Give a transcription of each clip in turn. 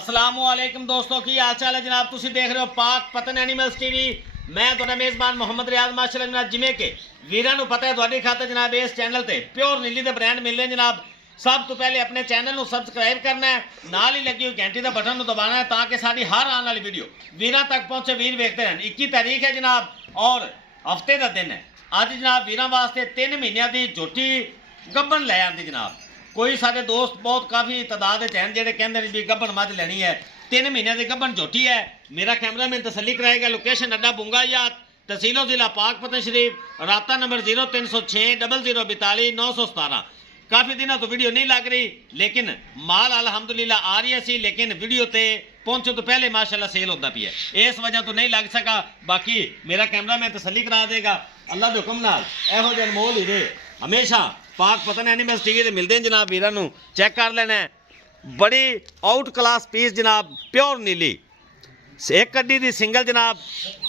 अस्सलामुअलैकुम दोस्तों की हाल चाल है जनाब। तुसी देख रहे हो पाक पतन एनिमल्स टीवी। मैं तुहाडा मेज़बान मोहम्मद रियाज माशाअल्लाह जनाब। जिमें के वीरां नूं पता है तुहाडी खातर जनाब इस चैनल ते प्योर नीली दे ब्रांड मिलने जनाब। सब तो पहले अपने चैनल नूं सबसक्राइब करना है, नाल ही लगी हुई घंटी का बटन नूं दबाना है ताकि साडी हर आने वाली वीडियो वीरां तक पहुंचे, वीर वेखते रहन। 21 तारीख है जनाब और हफ्ते का दिन है। अज जनाब वीरां वास्ते 3 महीनों की झोटी गब्बन लै आंदी जनाब। कोई सारे दोस्त बहुत काफ़ी तादाद हैं जेडे कहते हैं भी गब्बन मझ लेनी है। 3 महीने की गब्बन झोटी है। मेरा कैमरामैन तसल्ली कराएगा। लोकेशन अड्डा बुंगायात, तहसीलो जिला पाक पतन शरीफ, राबता नंबर 0306 0042 917। काफ़ी दिनों तो वीडियो नहीं लग रही लेकिन माल अल्हम्दुलिल्लाह आ रही सी, लेकिन वीडियो ते पहुंचो तो पहले माशाल्लाह सेल होता भी है, इस वजह तो नहीं लग सका। बाकी मेरा कैमरामैन तसल्ली करा देगा। अल्लाह के हुक्म नाल इहो जिहे अनमोल हीरे हमेशा पाक पतन एनिमल्स टीवी ते मिलते हैं जनाब। वीरां नूं चैक कर लेना है। बड़ी आउट क्लास पीस जनाब, प्योर नीली एक कड्डी दी सिंगल जनाब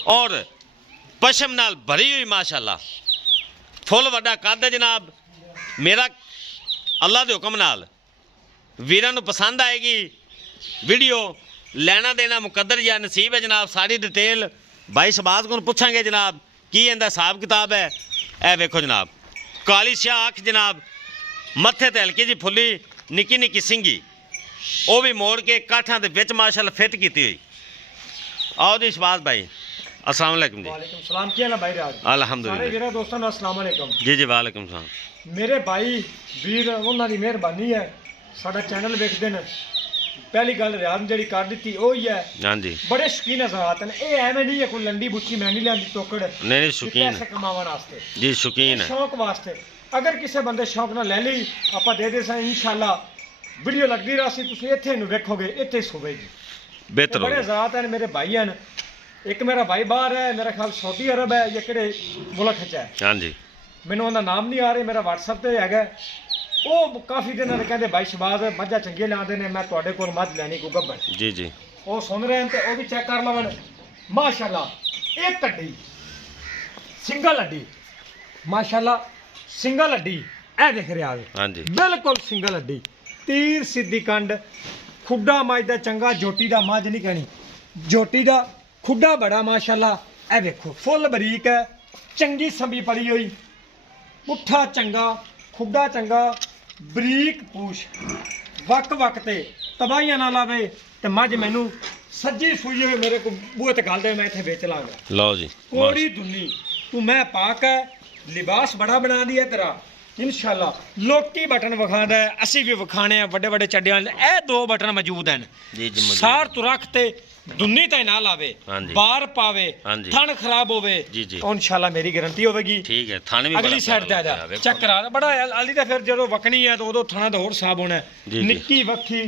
और पशम नाल भरी हुई माशाल्लाह। फुल वड्डा कद है जनाब। मेरा अल्लाह के हुक्म नाल वीरां नूं पसंद आएगी वीडियो। लेना देना मुकद्दर या नसीब है जनाब। सारी डिटेल भाई शहबाज को पूछांगे जनाब की इहदा हिसाब किताब है। ए वेखो जनाब, काली शाह अख जनाब, मत्थे ते हल्की जी फुली निक्की निक्की सिंगी, वो भी मोड़ के काठां दे विच माशाल्लाह फिट की हुई। आओ जी शहबाज भाई, अस्सलाम वालेकुम जी। वालेकुम सलाम। क्या ना भाई राज अल्हम्दुलिल्लाह। सारे वीर दोस्तों अस्सलाम वालेकुम। जी जी वालेकुम सलाम। मेरे भाई वीर उन्हां दी मेहरबानी है साडा चैनल वेखदे ने। पहली गल रियाज जी कर दी वो ही है। हाँ जी, बड़े शौकीन हज़रात ने। ये एवं नहीं है कोई लंडी बुच्ची मैं नहीं लियांदी टोकड़ नहीं शौकीन पैसे कमावन वास्ते जी, शौकीन है। शौक वास्ते अगर किसी बंदे शौक ना ले ली आप दे दे सा इंशाल्लाह वीडियो लगती रही तुम इत्थे नूं वेखोगे इत्थे सोवेगी। बेहतर बड़े हो हज़रात हैं मेरे भाई हैं। एक मेरा भाई बाहर है, मेरा ख्याल सऊदी अरब है या किहड़े मुल्क च है, हाँ जी। मैनू उनका नाम नहीं आ रहा। मेरा व्हाट्सएप पे है। वो काफ़ी दिन कहते भाई शहबाज मझा चंगी लाते हैं, मैं तुहाडे कोल मझ लैनी को गब्बन। जी जी, वो सुन रहे हैं तो वो भी चेक कर लवन माशाल्लाह। एक कड्डी सिंगल अड्डी माशाल्लाह, सिंगल अड्डी ए देख रहे आज हाँ जी, बिल्कुल सिंगल अड्डी, तीर सीधी कंड, खुड्डा मझ दा चंगा, झोटी दा मझ नहीं कहनी, झोटी दा खुड्डा बड़ा माशाल्लाह। ए देखो फुल बरीक है, चंगी संभी पड़ी हुई, पुट्ठा चंगा, खुड्डा चंगा, बरीक पूछ, वक वक ते तबाहियां ना लावे ते मझ मैनू सज्जी सूई हुई मेरे को बूहे ते गल दे, मैं इत्थे बेच लांगा। लो जी, कोड़ी दुनी तू मैं पाक है, लिबास बड़ा बना दिया तेरा इंशाल्लाह। लोकी बटन विखांदा है, असी भी विखाने हैं बड़े बड़े चड्डे वाले। ए 2 बटन मौजूद हैं जी जी, मौजूद। सार तू रख ते दुन्नी ते ना लावे, हाँ जी, बार पावे, हाँ जी, थन खराब होवे जी जी, तो इंशाल्लाह मेरी गारंटी होगी। ठीक है। थाने भी अगली साइड ते आ जा चेक करा बड़ा अली ते फिर जो वकनी है तो उदो थाना तो होर साफ होना है। जी जी, निक्की वक्खी,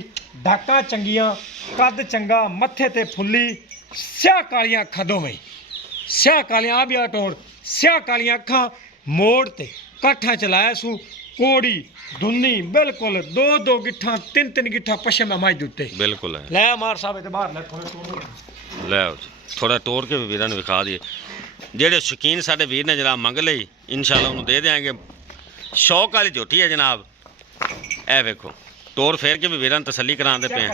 ढाका चंगियां, कद चंगा, मत्थे ते फुल्ली, स्याह कालियां अखां दोवें, स्याह कालियां आ भी टोड़, स्याह कालियां अखां मोड़ ते काठा चलाया सू, कोड़ी दुन्नी बिल्कुल 2 गिट्ठा 3 गिट्ठा पशम है मझ दे उत्ते बिल्कुल है। लै मार साहब ते बाहर लै थोड़े तोड़ ले आओ जी, थोड़ा तोड़ के भी वीरां ने विखा दिए। जेडे शौकीन साडे वीर ने जनाब मंग लई इंशाल्लाह उन्होंने दे देंगे। शौक वाली झोटी है जनाब। ए वेखो तोड़ फेर के भी वीरां ने तसल्ली करांदे पे हैं।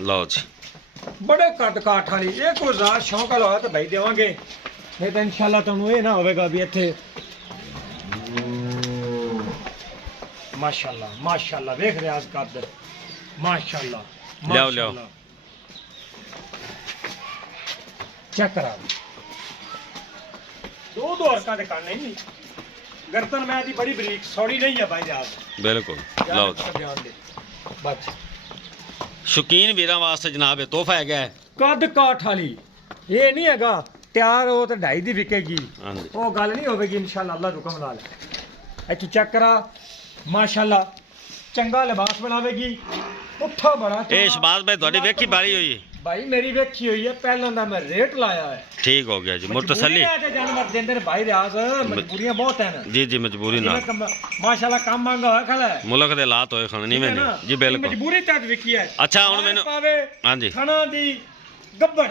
लो जी, बड़े कद काठ वाली ये कोई ज़्यादा शौक वाला होया तो भाई देवांगे, नहीं तो इंशाल्लाह तुहानू ये ना होवेगा भी इत्थे माशाल्लाह माशाल्लाह वेख रियाज कद माशाल्लाह लियाओ लियाओ चेक करा। 2 हरका दे कान नहीं, गर्दन मैं दी बड़ी बरीक सौड़ी नहीं है भाई रियाज। बिल्कुल। लो जी, ध्यान दे बस शौकीन वीरां वास्ते जनाब ये तोहफा है। कद काठ वाली ये नहीं हैगा तैयार हो तो 2.5 दी विकेगी, हाँ जी, वो गल नहीं होगी इंशाल्लाह अल्लाह हुक्म नाल। इत्थों चेक करा माशाल्लाह, चंगा लिबास बनावेगी, पुट्ठा बड़ा ये शहबाज भाई थोड़ी वेखी बारी हुई भाई मेरी वेखी हुई है, पहला दा मैं रेट लाया है। ठीक हो गया जी, मुड़ तसल्ली जानवर देंदे ने भाई रियाज, मजबूरियां बहुत हैं जी जी, मजबूरी ना माशाल्लाह काम मांगा होया खला है मुल्क दे हालात होए खाने नहीं मैंने जी बिल्कुल मजबूरी तक विकी है। अच्छा हुण मैनू पावे हाँ जी, खाना दी गब्बन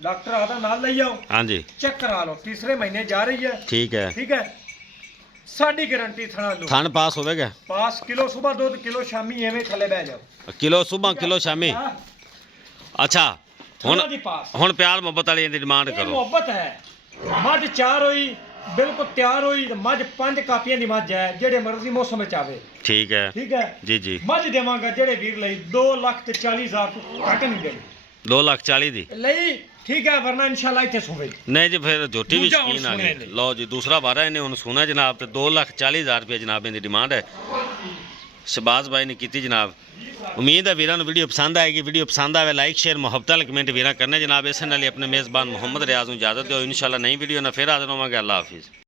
डॉक्टर ਆਦਾ ਨਾਲ ਲਈ ਆਓ हाँ जी, चेक करा लो, तीसरे महीने जा रही है। ठीक है। ठीक है ਸਾਡੀ ਗਾਰੰਟੀ ਥਣਾ ਲਓ ਥਣ ਪਾਸ ਹੋਵੇਗਾ ਪਾਸ ਕਿਲੋ ਸਵੇਰ ਦੁੱਧ ਕਿਲੋ ਸ਼ਾਮੀ ਐਵੇਂ ਥੱਲੇ ਬਹਿ ਜਾਓ ਕਿਲੋ ਸੁਬਹ ਕਿਲੋ ਸ਼ਾਮੀ ਅੱਛਾ ਹੁਣ ਥਣਾ ਦੀ ਪਾਸ ਹੁਣ ਪਿਆਰ ਮੁਹੱਬਤ ਵਾਲੀ ਦੀ ਡਿਮਾਂਡ ਇਹ ਕਰੋ ਮੁਹੱਬਤ ਹੈ ਮੱਝ 4 ਹੋਈ ਬਿਲਕੁਲ ਤਿਆਰ ਹੋਈ ਤੇ ਮੱਝ 5 ਕਾਪੀਆਂ ਦੀ ਮੱਝ ਹੈ ਜਿਹੜੇ ਮਰਜ਼ੀ ਮੌਸਮ ਵਿੱਚ ਆਵੇ ਠੀਕ ਹੈ ਠੀਕ ਹੈ ਜੀ ਜੀ ਮੱਝ ਦੇਵਾਂਗਾ ਜਿਹੜੇ ਵੀਰ ਲਈ 2,40,000 ਤੋਂ ਘੱਟ ਨਹੀਂ ਦੇਣੀ 2,40,000 ਦੀ ਲਈ ਠੀਕ ਹੈ ਵਰਨਾ ਇਨਸ਼ਾਅੱਲਾ ਇੱਥੇ ਸੁਵੇ ਨਹੀਂ ਜੀ ਫਿਰ ਝੋਟੀ ਵੀ ਦੂਜਾ ਹੁਣ ਸ਼ਕੀਨ ਆ ਸੁਣਿਆ ਗਈ ਨਹੀਂ। ਲਓ ਜੀ ਦੂਸਰਾ ਵਾਰਾ ਇਹਨੇ ਹੁਣ ਸੁਣਾ ਜਨਾਬ ਤੇ 2,40,000 ਰੁਪਏ ਜਨਾਬ ਇਹਦੀ ਡਿਮਾਂਡ ਹੈ ਸ਼ਬਾਜ਼ ਭਾਈ ਨੇ ਕੀਤੀ ਜਨਾਬ ਉਮੀਦ ਹੈ ਵੀਰਾਂ ਨੂੰ ਵੀਡੀਓ ਪਸੰਦ ਆਏਗੀ ਵੀਡੀਓ ਪਸੰਦ ਆਵੇ ਲਾਈਕ ਸ਼ੇਅਰ ਮੁਹੱਬਤ ਵਾਲੇ ਕਮੈਂਟ ਵੀਰਾਂ ਕਰਨੇ ਜਨਾਬ ਇਸੇ ਨਾਲ ਹੀ ਆਪਣੇ ਮੇਜ਼ਬਾਨ ਮੁਹੰਮਦ ਰਿਆਜ਼ ਨੂੰ ਇਜਾਜ਼ਤ ਦਿਓ ਇਨਸ਼ਾਅੱਲਾ ਨਈ ਵੀਡੀਓ ਨਾਲ ਫਿਰ ਹਾਜ਼ਰ ਹੋਵਾਂਗੇ ਅੱਲਾਹ ਹਾਫਿਜ਼